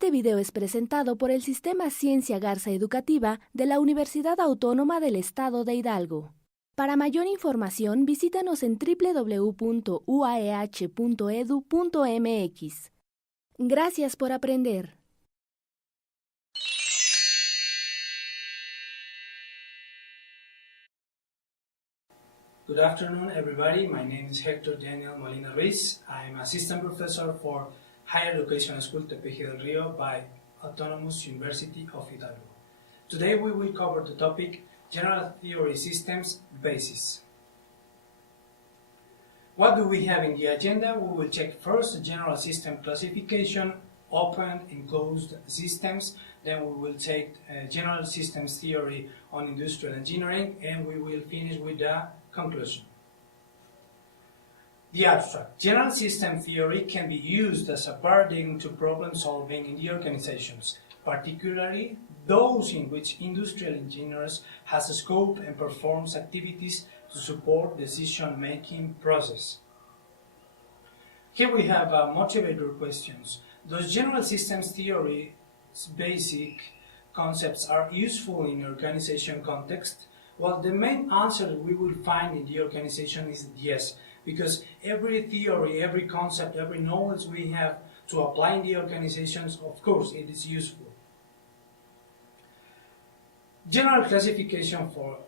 Este video es presentado por el Sistema Ciencia Garza Educativa de la Universidad Autónoma del Estado de Hidalgo. Para mayor información, visítanos en www.uaeh.edu.mx. Gracias por aprender. Good afternoon, everybody. My name is Hector Daniel Molina Ruiz. I'm assistant professor for Higher Education School Tepeji del Rio by Autonomous University of Hidalgo. Today we will cover the topic General Heory Systems Basis. What do we have in the agenda? We will check first the general system classification, open and closed systems. Then we will take general systems theory on industrial engineering, and we will finish with the conclusion. The abstract. General system theory can be used as a paradigm to problem solving in the organizations, particularly those in which industrial engineers has a scope and performs activities to support decision-making process. Here we have motivator questions. Does general systems theory's basic concepts are useful in organization context? Well, the main answer we will find in the organization is yes, because every theory, every concept, every knowledge we have to apply in the organizations, of course, it is useful. General classification for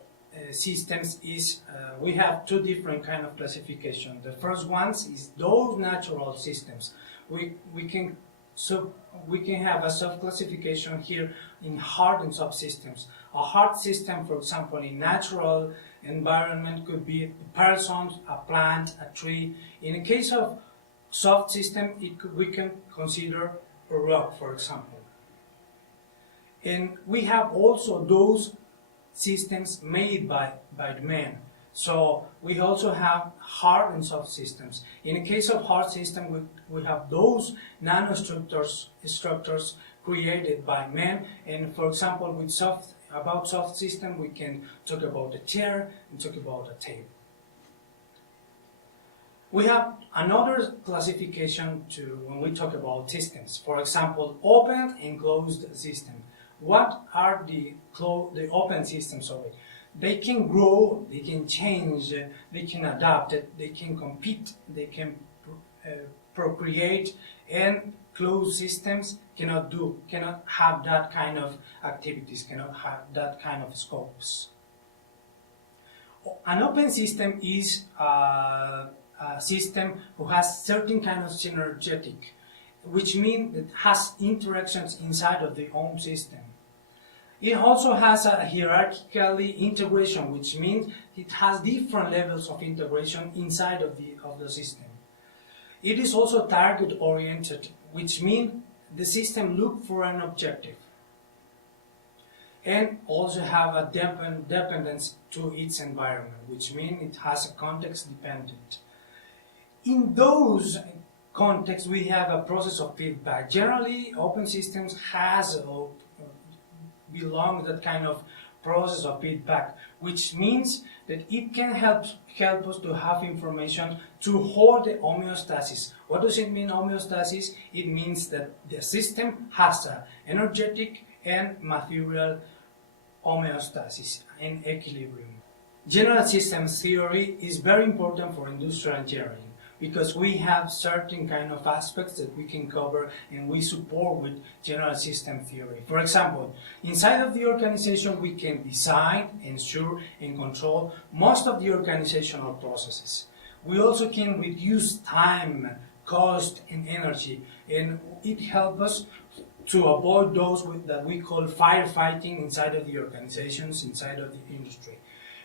systems is, we have two different kind of classification. The first ones is those natural systems. We can have a sub-classification here in hard and soft systems. A hard system, for example, in natural environment could be a person, a plant, a tree. In the case of soft system, we can consider a rock, for example. And we have also those systems made by man. So we also have hard and soft systems. In the case of hard system, we have those structures created by man. And for example, with soft system, we can talk about a chair and talk about a table. We have another classification when we talk about systems. For example, open and closed system. What are the open systems of it? They can grow, they can change, they can adapt, they can compete, they can procreate, and closed systems cannot have that kind of activities, cannot have that kind of scopes. An open system is a system who has certain kind of synergetic, which means it has interactions inside of the own system. It also has a hierarchically integration, which means it has different levels of integration inside of the system. It is also target-oriented, which means the system looks for an objective. And also have a dependence to its environment, which means it has a context dependent. In those contexts, we have a process of feedback. Generally, open systems belong to that kind of process of feedback, which means that it can help us to have information to hold the homeostasis. What does it mean, homeostasis? It means that the system has an energetic and material homeostasis and equilibrium. General systems theory is very important for industrial engineering, because we have certain kind of aspects that we can cover and we support with general system theory. For example, inside of the organization we can design, ensure, and control most of the organizational processes. We also can reduce time, cost, and energy, and it helps us to avoid those that we call firefighting inside of the organizations, inside of the industry.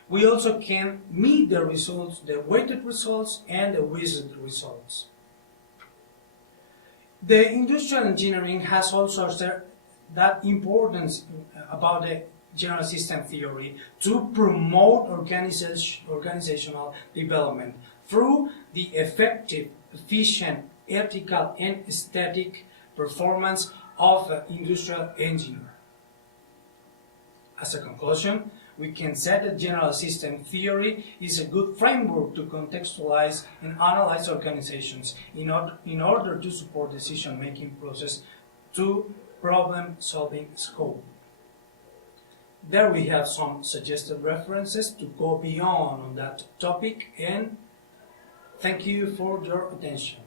We also can meet the results, the weighted results and the wizard results. The industrial engineering has also that importance about the general system theory to promote organizational development through the effective, efficient, ethical, and aesthetic performance of an industrial engineer. As a conclusion, we can say that general system theory is a good framework to contextualize and analyze organizations in order to support decision-making process to problem-solving scope. There we have some suggested references to go beyond on that topic, and thank you for your attention.